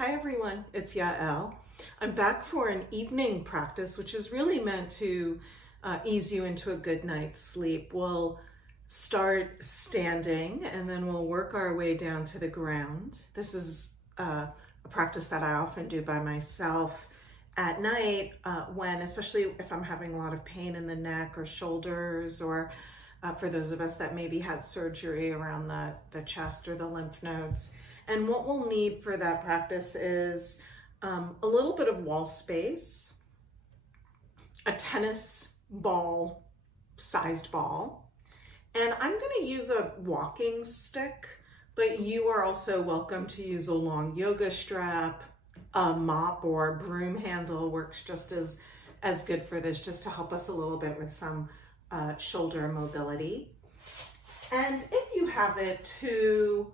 Hi everyone, it's Yael. I'm back for an evening practice, which is really meant to ease you into a good night's sleep. We'll start standing and then we'll work our way down to the ground. This is a practice that I often do by myself at night especially if I'm having a lot of pain in the neck or shoulders, or for those of us that maybe had surgery around the chest or the lymph nodes. And what we'll need for that practice is a little bit of wall space, a tennis ball sized ball, and I'm going to use a walking stick, but you are also welcome to use a long yoga strap. A mop or broom handle works just as good for this, just to help us a little bit with some shoulder mobility. And if you have it, two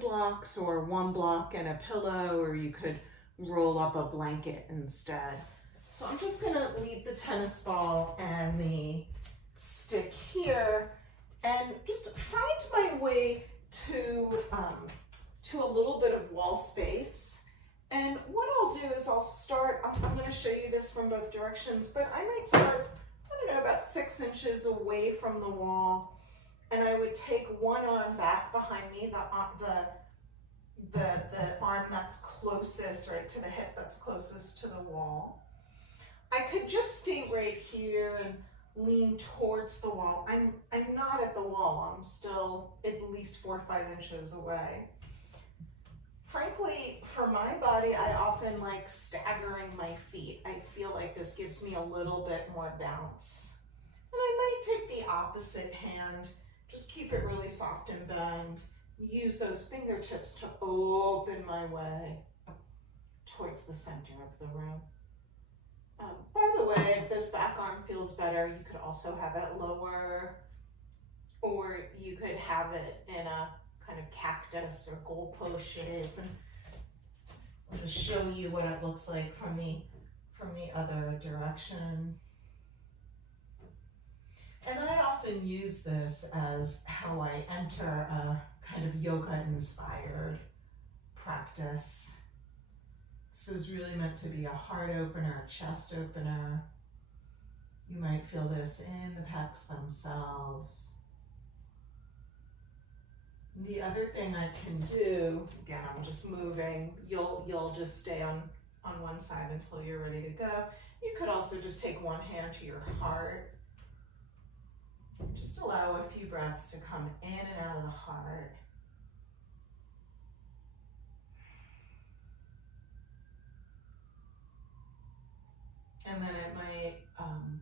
blocks or one block and a pillow, or you could roll up a blanket instead. So I'm just gonna leave the tennis ball and the stick here and just find my way to a little bit of wall space. And what I'll do is I'll start, I'm gonna show you this from both directions, but I might start, I don't know, about 6 inches away from the wall. And I would take one arm back behind me, the arm that's closest, right to the hip that's closest to the wall. I could just stay right here and lean towards the wall. I'm not at the wall, I'm still at least 4 or 5 inches away. Frankly, for my body, I often like staggering my feet. I feel like this gives me a little bit more bounce. And I might take the opposite hand. Just keep it really soft and bend. Use those fingertips to open my way towards the center of the room. By the way, if this back arm feels better, you could also have it lower, or you could have it in a kind of cactus or goalpost shape. And I'll just show you what it looks like from the other direction. And I often use this as how I enter a kind of yoga-inspired practice. This is really meant to be a heart opener, a chest opener. You might feel this in the pecs themselves. The other thing I can do, again, I'm just moving, you'll just stay on one side until you're ready to go. You could also just take one hand to your heart. Just allow a few breaths to come in and out of the heart. And then it might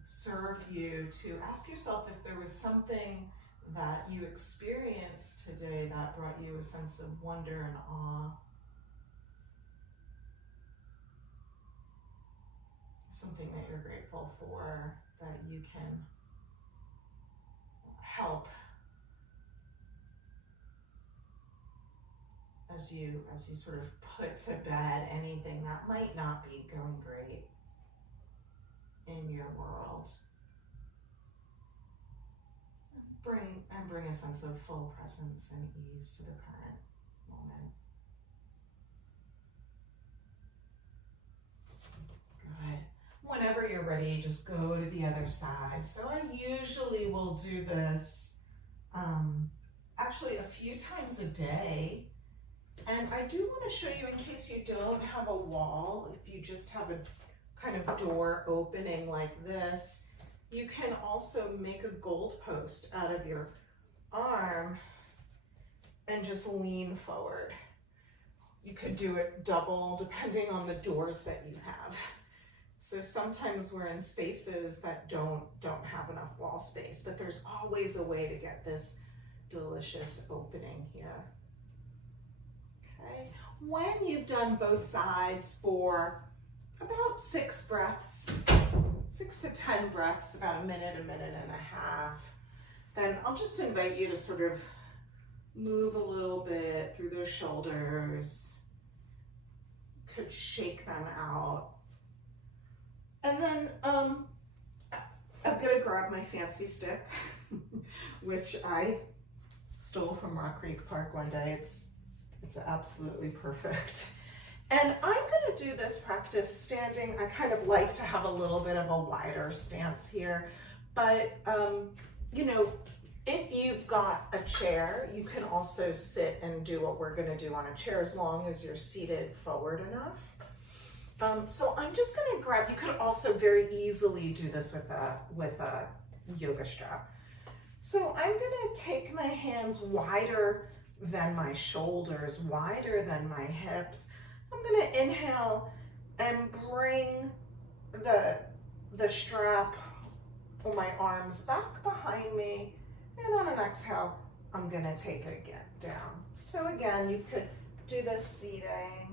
serve you to ask yourself if there was something that you experienced today that brought you a sense of wonder and awe. Something that you're grateful for, that you can help as you sort of put to bed anything that might not be going great in your world. Bring a sense of full presence and ease to the current moment. Good. Whenever you're ready, just go to the other side. So I usually will do this actually a few times a day. And I do want to show you, in case you don't have a wall, if you just have a kind of door opening like this, you can also make a gold post out of your arm and just lean forward. You could do it double depending on the doors that you have. So sometimes we're in spaces that don't have enough wall space, but there's always a way to get this delicious opening here. Okay, when you've done both sides for about 6 breaths, 6 to 10 breaths, about a minute and a half, then I'll just invite you to sort of move a little bit through those shoulders. Could shake them out. And then I'm gonna grab my fancy stick, which I stole from Rock Creek Park one day. It's absolutely perfect. And I'm going to do this practice standing. I kind of like to have a little bit of a wider stance here, but you know, if you've got a chair, you can also sit and do what we're going to do on a chair as long as you're seated forward enough. So I'm just going to grab, you could also very easily do this with a yoga strap. So I'm going to take my hands wider than my shoulders, wider than my hips. I'm going to inhale and bring the strap or my arms back behind me. And on an exhale, I'm going to take it again down. So again, you could do this seating.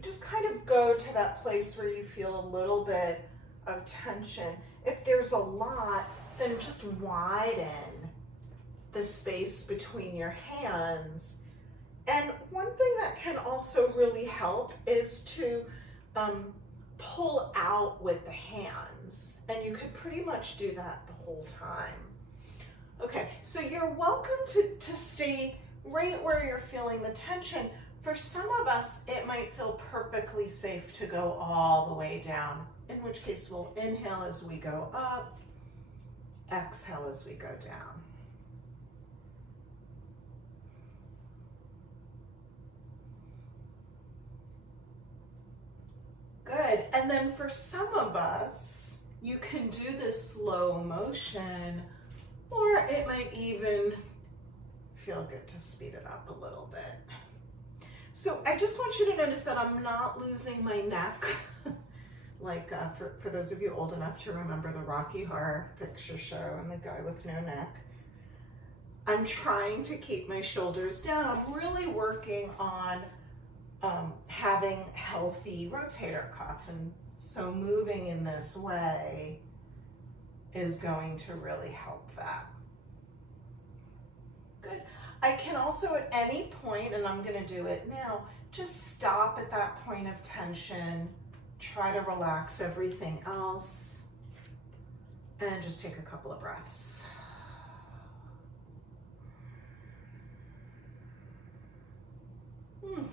Just kind of go to that place where you feel a little bit of tension. If there's a lot, then just widen the space between your hands. And one thing that can also really help is to pull out with the hands. And you could pretty much do that the whole time. Okay, so you're welcome to stay right where you're feeling the tension. For some of us, it might feel perfectly safe to go all the way down, in which case we'll inhale as we go up, exhale as we go down. Good, and then for some of us, you can do this slow motion, or it might even feel good to speed it up a little bit. So I just want you to notice that I'm not losing my neck. Like for those of you old enough to remember the Rocky Horror Picture Show and the guy with no neck. I'm trying to keep my shoulders down. I'm really working on having healthy rotator cuff. And so moving in this way is going to really help that. Good. I can also at any point, and I'm going to do it now, just stop at that point of tension, try to relax everything else, and just take a couple of breaths. Good.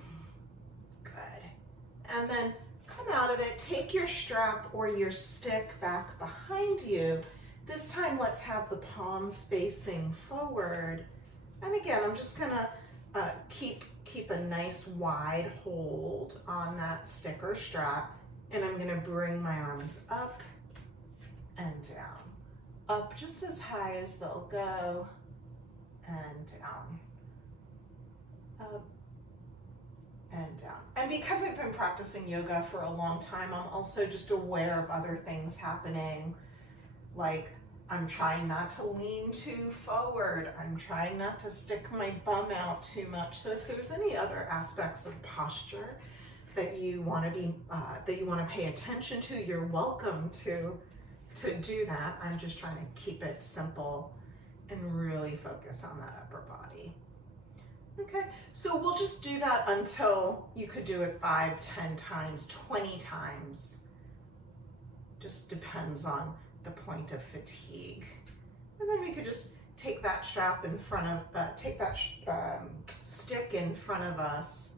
And then come out of it, take your strap or your stick back behind you. This time let's have the palms facing forward. And again, I'm just gonna keep a nice wide hold on that stick or strap, and I'm gonna bring my arms up and down. Up just as high as they'll go, and down. Up and down. And because I've been practicing yoga for a long time, I'm also just aware of other things happening, like I'm trying not to lean too forward. I'm trying not to stick my bum out too much. So if there's any other aspects of posture that you want to pay attention to, you're welcome to do that. I'm just trying to keep it simple and really focus on that upper body. Okay, so we'll just do that until you could do it 5, 10 times, 20 times. Just depends on the point of fatigue. And then we could just take that strap in front of, take that stick in front of us,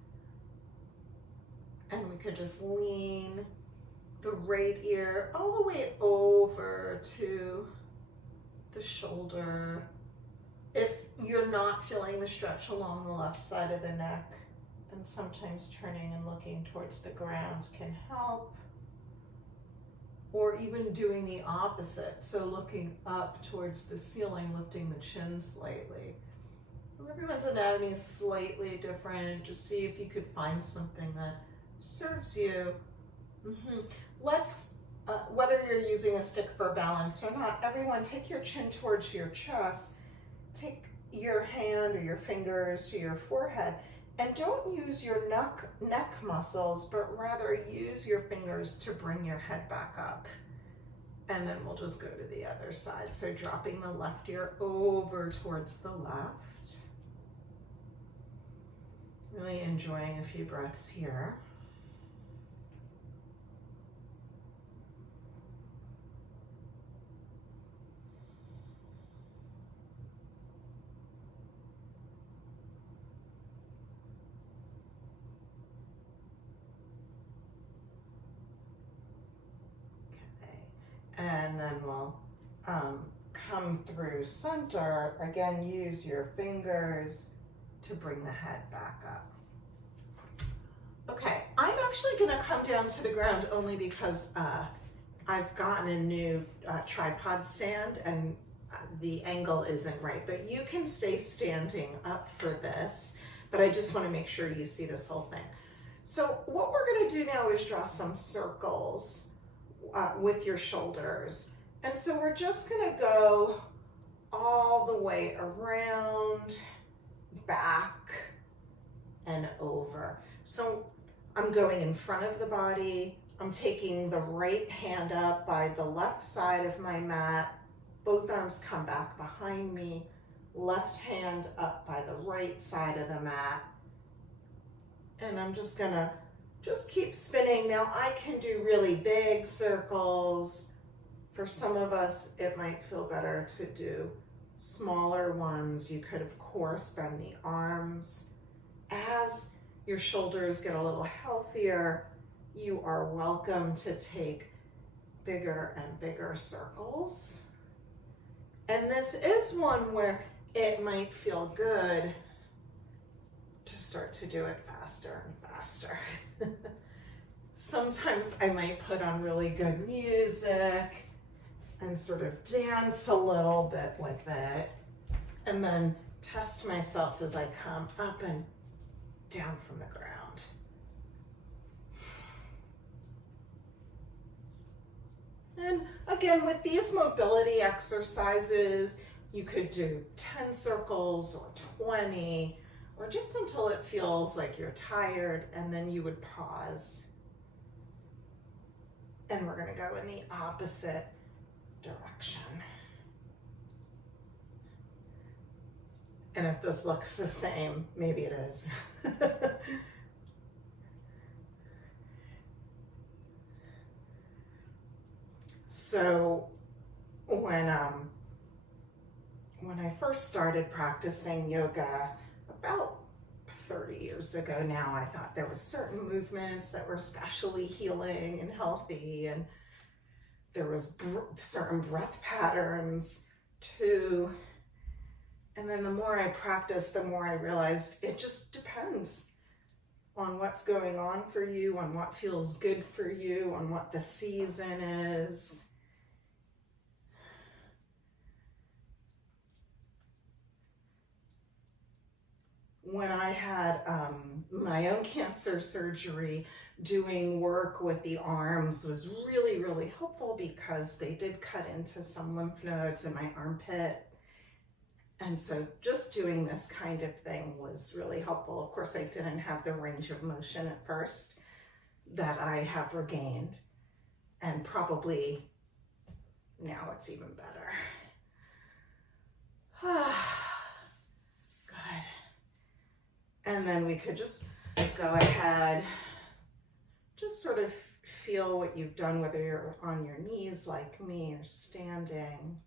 and we could just lean the right ear all the way over to the shoulder. If you're not feeling the stretch along the left side of the neck, and sometimes turning and looking towards the ground can help. Or even doing the opposite, so looking up towards the ceiling, lifting the chin slightly. Everyone's anatomy is slightly different. Just see if you could find something that serves you. Let's, whether you're using a stick for balance or not, everyone take your chin towards your chest, take your hand or your fingers to your forehead, and don't use your neck muscles, but rather use your fingers to bring your head back up. And then we'll just go to the other side. So dropping the left ear over towards the left. Really enjoying a few breaths here. And then we'll come through center. Again, use your fingers to bring the head back up. Okay, I'm actually gonna come down to the ground only because I've gotten a new tripod stand and the angle isn't right, but you can stay standing up for this, but I just wanna make sure you see this whole thing. So what we're gonna do now is draw some circles with your shoulders. And so we're just gonna go all the way around, back, and over. So I'm going in front of the body. I'm taking the right hand up by the left side of my mat. Both arms come back behind me. Left hand up by the right side of the mat. And I'm just gonna keep spinning. Now I can do really big circles. For some of us, it might feel better to do smaller ones. You could, of course, bend the arms. As your shoulders get a little healthier, you are welcome to take bigger and bigger circles. And this is one where it might feel good to start to do it faster and faster. Sometimes I might put on really good music and sort of dance a little bit with it, and then test myself as I come up and down from the ground. And again, with these mobility exercises, you could do 10 circles or 20, or just until it feels like you're tired, and then you would pause. And we're gonna go in the opposite direction. And if this looks the same, maybe it is. So when I first started practicing yoga about 30 years ago now, I thought there were certain movements that were especially healing and healthy, and there was certain breath patterns too. And then the more I practiced, the more I realized it just depends on what's going on for you, on what feels good for you, on what the season is. When I had my own cancer surgery, doing work with the arms was really, really helpful because they did cut into some lymph nodes in my armpit. And so just doing this kind of thing was really helpful. Of course, I didn't have the range of motion at first that I have regained, and probably now it's even better. Good. And then we could just go ahead, just sort of feel what you've done, whether you're on your knees like me or standing.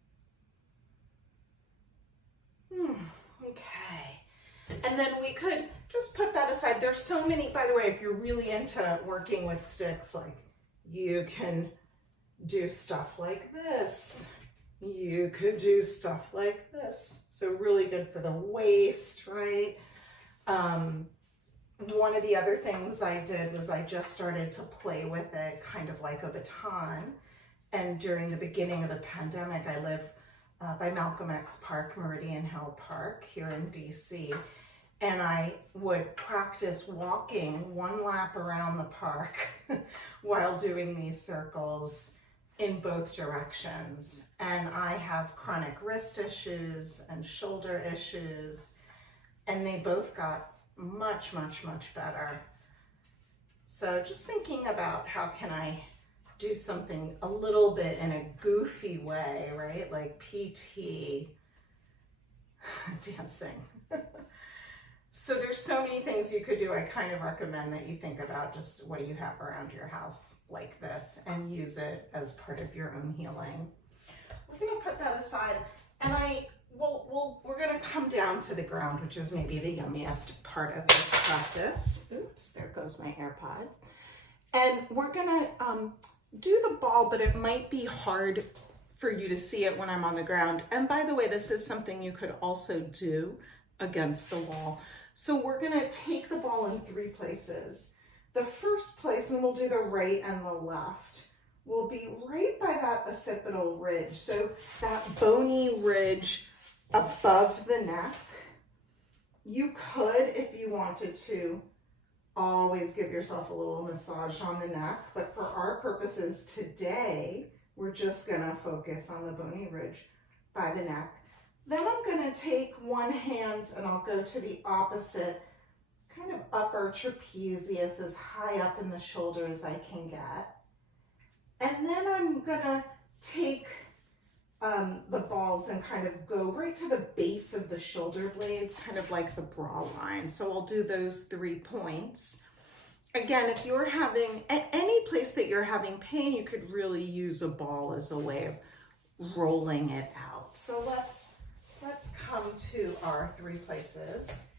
Okay. And then we could just put that aside. There's so many, by the way, if you're really into working with sticks, like you can do stuff like this. You could do stuff like this. So really good for the waist, right? One of the other things I did was I just started to play with it kind of like a baton. And during the beginning of the pandemic, I live by Malcolm X Park, Meridian Hill Park here in DC. And I would practice walking one lap around the park while doing these circles in both directions. And I have chronic wrist issues and shoulder issues, and they both got much, much, much better. So just thinking about how can I do something a little bit in a goofy way, right? Like PT dancing. So there's so many things you could do. I kind of recommend that you think about just what do you have around your house like this and use it as part of your own healing. We're gonna put that aside, and we're gonna come down to the ground, which is maybe the yummiest part of this practice. Oops, there goes my AirPods. And we're gonna do the ball, but it might be hard for you to see it when I'm on the ground. And by the way, this is something you could also do against the wall. So we're gonna take the ball in 3 places. The first place, and we'll do the right and the left, will be right by that occipital ridge. So that bony ridge above the neck. You could, if you wanted to, always give yourself a little massage on the neck, but for our purposes today, we're just gonna focus on the bony ridge by the neck. Then I'm gonna take one hand and I'll go to the opposite, kind of upper trapezius, as high up in the shoulder as I can get. And then I'm gonna take the balls and kind of go right to the base of the shoulder blades, kind of like the bra line. So I'll do those 3 points. Again, if you're having, at any place that you're having pain, you could really use a ball as a way of rolling it out. So let's come to our 3 places.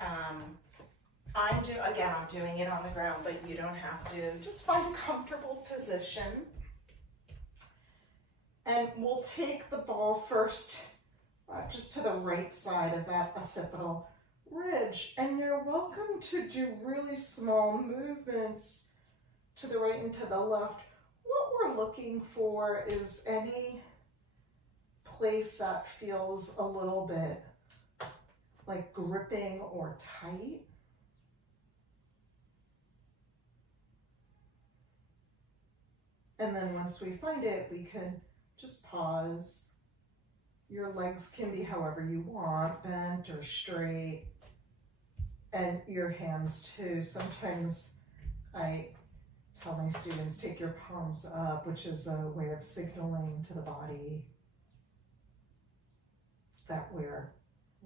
I'm doing it on the ground, but you don't have to. Just find a comfortable position. And we'll take the ball first, just to the right side of that occipital ridge. And you're welcome to do really small movements to the right and to the left. What we're looking for is any place that feels a little bit like gripping or tight. And then once we find it, we can just pause. Your legs can be however you want, bent or straight, and your hands too. Sometimes I tell my students, take your palms up, which is a way of signaling to the body that we're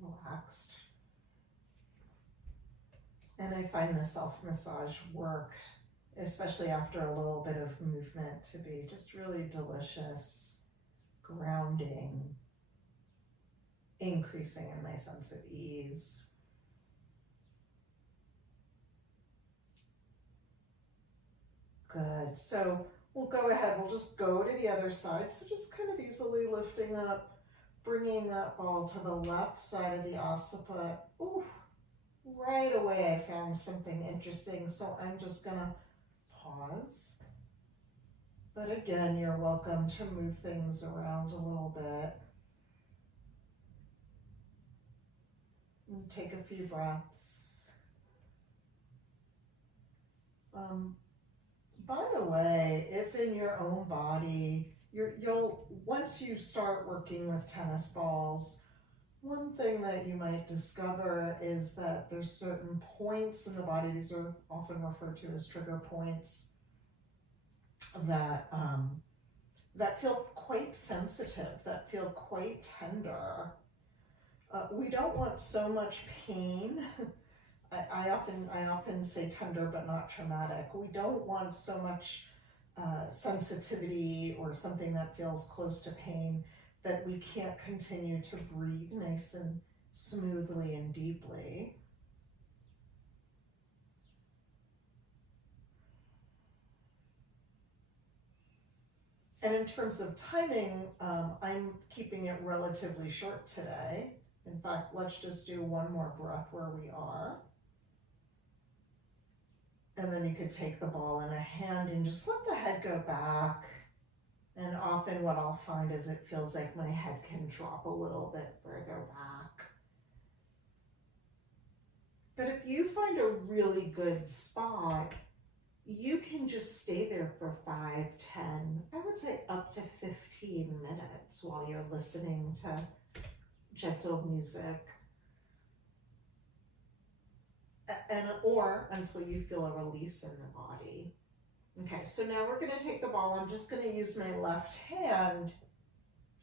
relaxed. And I find the self-massage work, especially after a little bit of movement, to be just really delicious, grounding, increasing in my sense of ease. Good. So we'll go ahead, we'll just go to the other side. So just kind of easily lifting up, bringing that ball to the left side of the occiput. Ooh, right away I found something interesting, so I'm just gonna pause. But again, you're welcome to move things around a little bit. And take a few breaths. By the way, if in your own body, you'll once you start working with tennis balls, one thing that you might discover is that there's certain points in the body, these are often referred to as trigger points, that that feel quite sensitive, that feel quite tender. We don't want so much pain. I often say tender but not traumatic. We don't want so much sensitivity or something that feels close to pain that we can't continue to breathe nice and smoothly and deeply. And in terms of timing, I'm keeping it relatively short today. In fact, let's just do one more breath where we are. And then you could take the ball in a hand and just let the head go back. And often what I'll find is it feels like my head can drop a little bit further back. But if you find a really good spot, you can just stay there for 5, 10, I would say up to 15 minutes while you're listening to gentle music. Or until you feel a release in the body. Okay, so now we're going to take the ball. I'm just going to use my left hand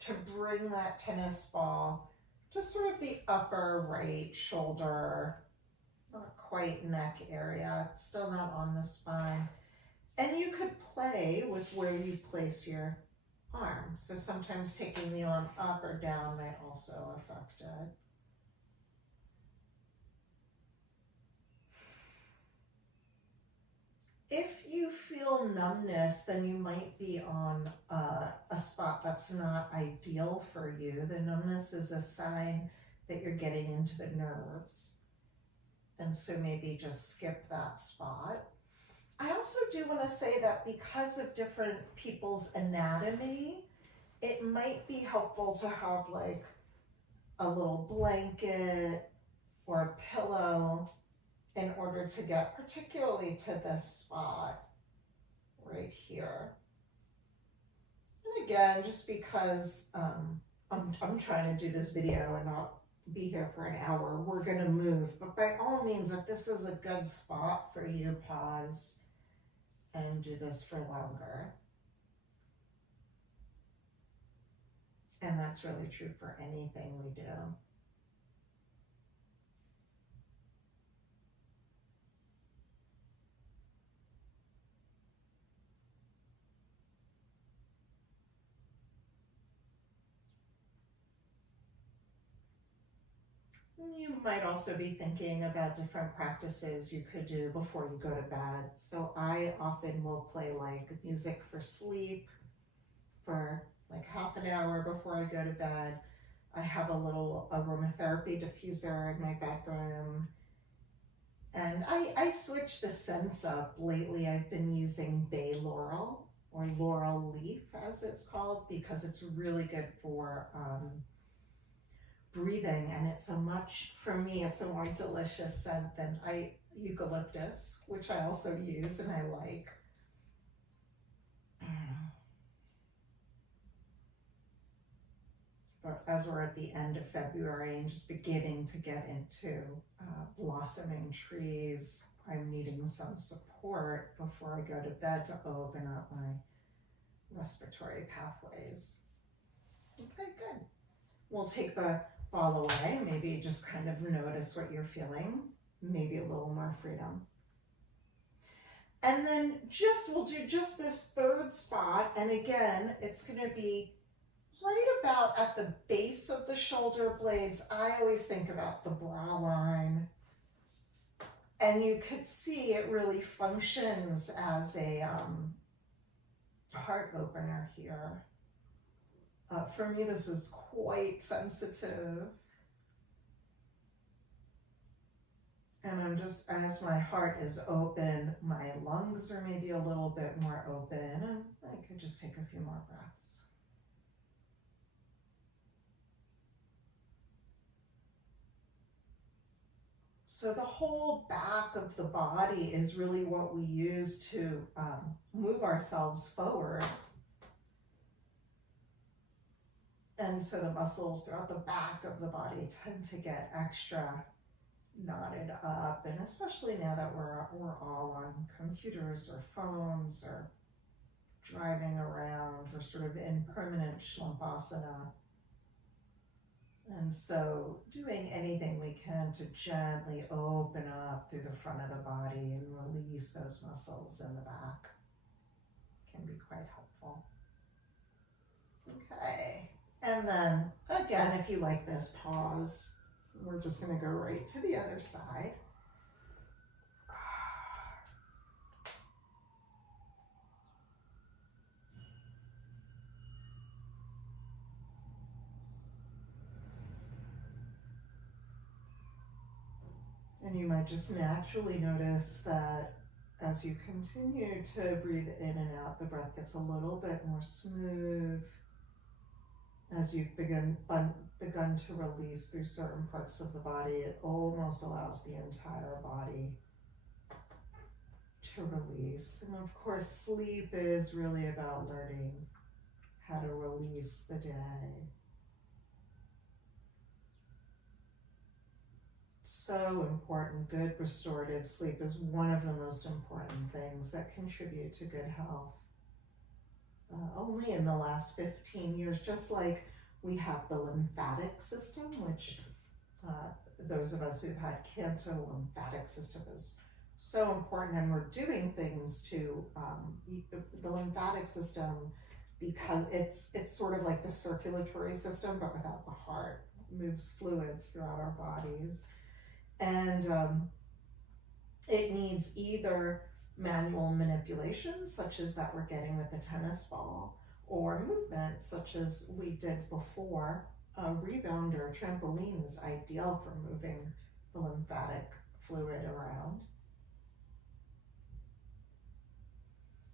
to bring that tennis ball to sort of the upper right shoulder, not quite neck area, it's still not on the spine. And you could play with where you place your arm. So sometimes taking the arm up or down might also affect it. If you feel feel numbness, then you might be on a spot that's not ideal for you. The numbness is a sign that you're getting into the nerves. And so maybe just skip that spot. I also do want to say that because of different people's anatomy, it might be helpful to have like a little blanket or a pillow in order to get particularly to this spot right here. And again, just because I'm trying to do this video and not be here for an hour, we're going to move. But by all means, if this is a good spot for you, pause and do this for longer. And that's really true for anything we do. You might also be thinking about different practices you could do before you go to bed. So I often will play like music for sleep for like half an hour before I go to bed. I have a little aromatherapy diffuser in my bedroom. And I switched the scents up lately. I've been using bay laurel, or laurel leaf as it's called, because it's really good for breathing, and it's for me, it's a more delicious scent than eucalyptus, which I also use and I like. But as we're at the end of February and just beginning to get into blossoming trees, I'm needing some support before I go to bed to open up my respiratory pathways. Okay, good. We'll take the ball away. Maybe just kind of notice what you're feeling. Maybe a little more freedom. And then we'll do just this third spot. And again, it's going to be right about at the base of the shoulder blades. I always think about the brow line. And you could see it really functions as a heart opener here. For me, this is quite sensitive. And I'm just, as my heart is open, my lungs are maybe a little bit more open, and I could just take a few more breaths. So the whole back of the body is really what we use to move ourselves forward. And so the muscles throughout the back of the body tend to get extra knotted up, and especially now that we're all on computers or phones or driving around, we're sort of in permanent Shlumpasana. And so doing anything we can to gently open up through the front of the body and release those muscles in the back can be quite helpful. Okay. And then, again, if you like this, pause. We're just going to go right to the other side. And you might just naturally notice that as you continue to breathe in and out, the breath gets a little bit more smooth. As you've begun to release through certain parts of the body, it almost allows the entire body to release. And of course, sleep is really about learning how to release the day. So important. Good restorative sleep is one of the most important things that contribute to good health. Only in the last 15 years, just like we have the lymphatic system, which those of us who've had cancer, the lymphatic system is so important, and we're doing things to the lymphatic system because it's sort of like the circulatory system, but without the heart. It moves fluids throughout our bodies, and it needs either manual manipulation, such as that we're getting with the tennis ball, or movement, such as we did before. A rebounder, trampoline is ideal for moving the lymphatic fluid around.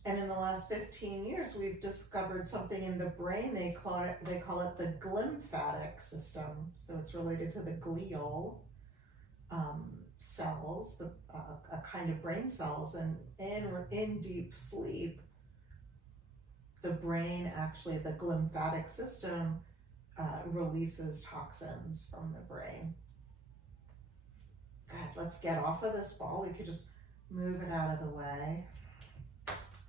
And in the last 15 years, we've discovered something in the brain. They call it the glymphatic system. So it's related to the glial cells, a kind of brain cells. And in deep sleep, the brain, actually the glymphatic system, releases toxins from the brain. Good, let's get off of this ball. We could just move it out of the way.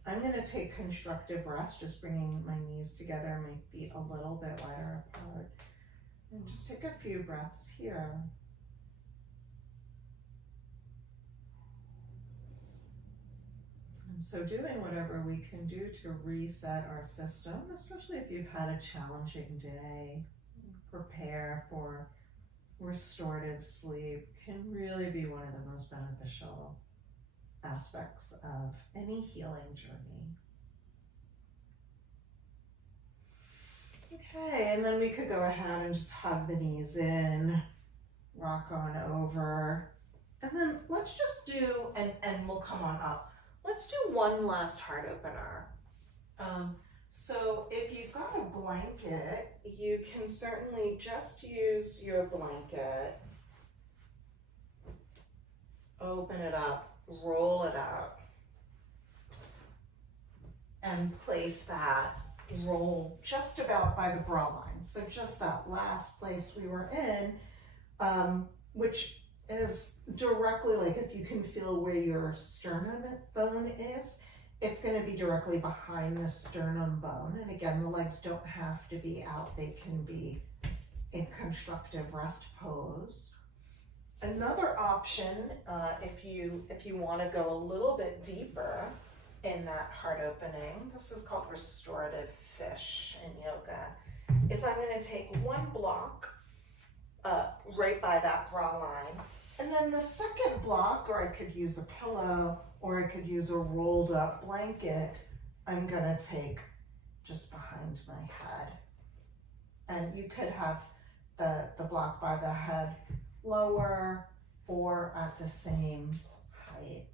I'm going to take constructive rest, just bringing my knees together, my feet a little bit wider apart. And just take a few breaths here. And so doing whatever we can do to reset our system, especially if you've had a challenging day, prepare for restorative sleep, can really be one of the most beneficial aspects of any healing journey. Okay, and then we could go ahead and just hug the knees in, rock on over, and then let's just do, and we'll come on up. Let's do one last heart opener. So if you've got a blanket, you can certainly just use your blanket, open it up, roll it up, and place that roll just about by the bra line. So just that last place we were in, which is directly, like if you can feel where your sternum bone is, it's going to be directly behind the sternum bone. And again, the legs don't have to be out. They can be in constructive rest pose. Another option, if you want to go a little bit deeper in that heart opening, this is called restorative fish in yoga, is I'm going to take one block right by that bra line, and then the second block, or I could use a pillow, or I could use a rolled up blanket, I'm going to take just behind my head. And you could have the block by the head lower or at the same height.